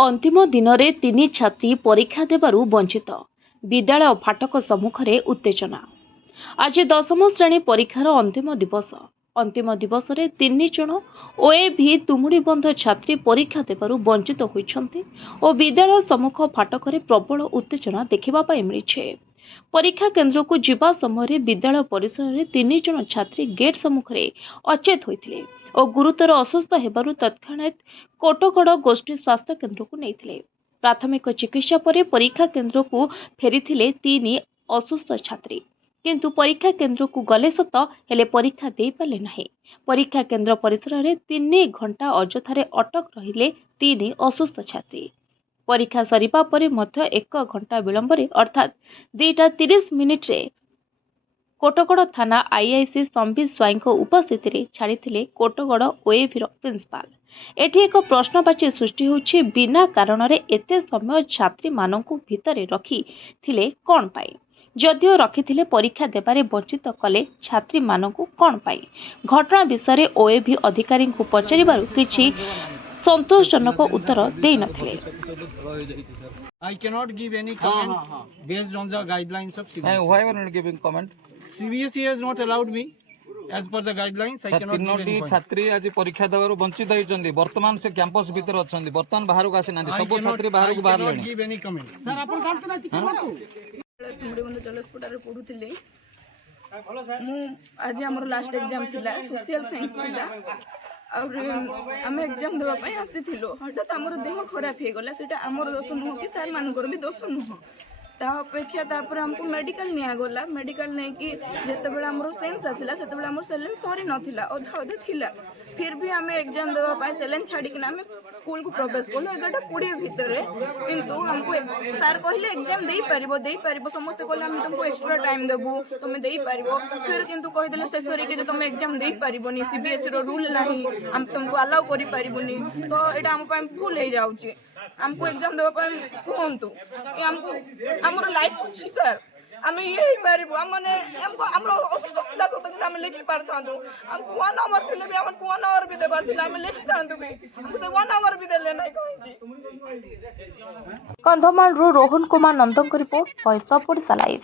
अंतिम दिन में तीन छात्री परीक्षा देबारु वंचित। विद्यालय फाटक सम्मुखें उत्तेजना। आज दशम श्रेणी परीक्षार अंतिम दिवस। अंतिम दिवस रे तीन जन ओएभी तुमुड़ीबंध छात्री परीक्षा देबारु वंचित होइछन्ति और विद्यालय सम्मुख फाटक प्रबल उत्तेजना देखा मिली। परीक्षा केन्द्र को जीवा समय विद्यालय परिसर में तीन जन छात्री गेट सम्मुखें अचेत होते और गुरुतर असुस्थ होबारु तत्क्षणात कोटगड़ गोष्ठी स्वास्थ्य केन्द्र को नहीं। प्राथमिक चिकित्सा पर परीक्षा केन्द्र को फेरी तीन असुस्थ छात्री, किंतु परीक्षा केन्द्र को गले सत हेले परीक्षा दे पाले नहीं। परीक्षा केन्द्र परिसर में 3 घंटा अजथारे अटक रहिले तीन असुस्थ छात्री। परीक्षा सरिबा परे मध्य 1 घंटा विलंबरे अर्थात 2:30 रे कोटगड़ थाना आईआईसी संबित स्वाई उपस्थिति रे छाड़ी कोटगड़ ओएभी प्रिंसिपाल। एठी एक प्रश्नवाची सृष्टि होछि, बिना कारण रे एते समय छात्री मानकु भितरे रखी थिले कोन पाई? जदिओ रखिथिले परीक्षा देबारे वंचित कले छात्री मानकु कोन पाई? घटना विषय ओएभी अधिकारी को पचारिबारु किछि संतोषजनक उत्तर दे नथिले। I cannot give any comment based on the guidelines of CBSE. Why are you not giving comment? CBSE has not allowed me as per the guidelines. I cannot give any comment. छात्री आज परीक्षा देबारु वंचित होइछन्ती। वर्तमान से campus भीतर अछन्ती। वर्तमान बाहर को आसी नांती। सब छात्री बाहर को बाहर लेनी। give any comment. सर आपण जानते ना ठीक मारो तुमडे बंद जलस्पुटारे पढुथिले मु आज हमर लास्ट एग्जाम थिला सोशल साइंस थिला और आम एग्जाम देवा पई आसीथिलो। हठात हमर देह खराब हे गला। सेटा हमर दोष नुह कि सर मानकर भी दोष नुह। ता अपेक्षा तापर हमको मेडिकल निया गला। मेडिकल नै कि जेते बेला हमर सेंस आसिला सेते बेला हमर सेलेन सॉरी नथिला अधा अधा थिला। फिर भी हमें एग्जाम देवा पई सेलेन छाडी कि हमें स्कूल को प्रवेश कलो 11:20 भितर। किंतु हमको सर कहले एग्जाम देई परिबो समस्त कहले हम तुमको एक्स्ट्रा टाइम देबू तुम देई परिबो। फिर किंतु कहि देले शेषरी के तुम एग्जाम देई परिबोनी, सीबीएसई रो रूल नाही, हम तुमको अलाउ करि परिबोनी। तो एटा हम पई भूल हे जाउची। हमको एग्जाम देवा पई कोहंतु ए हमको हमर लाइफ अछि सर। आमे ये पारिबो हमने हमको हमरो असुस्थ लागो त कि हम लिखि पारथांदो। हमको 1 आवर थिले भी हमको 1 आवर भी देबार थिला हम लिखि थांदो भी हमको 1 आवर भी देले नै कहि। Kandhamal Rohan Kumar Nandan report, voice of Odisha live.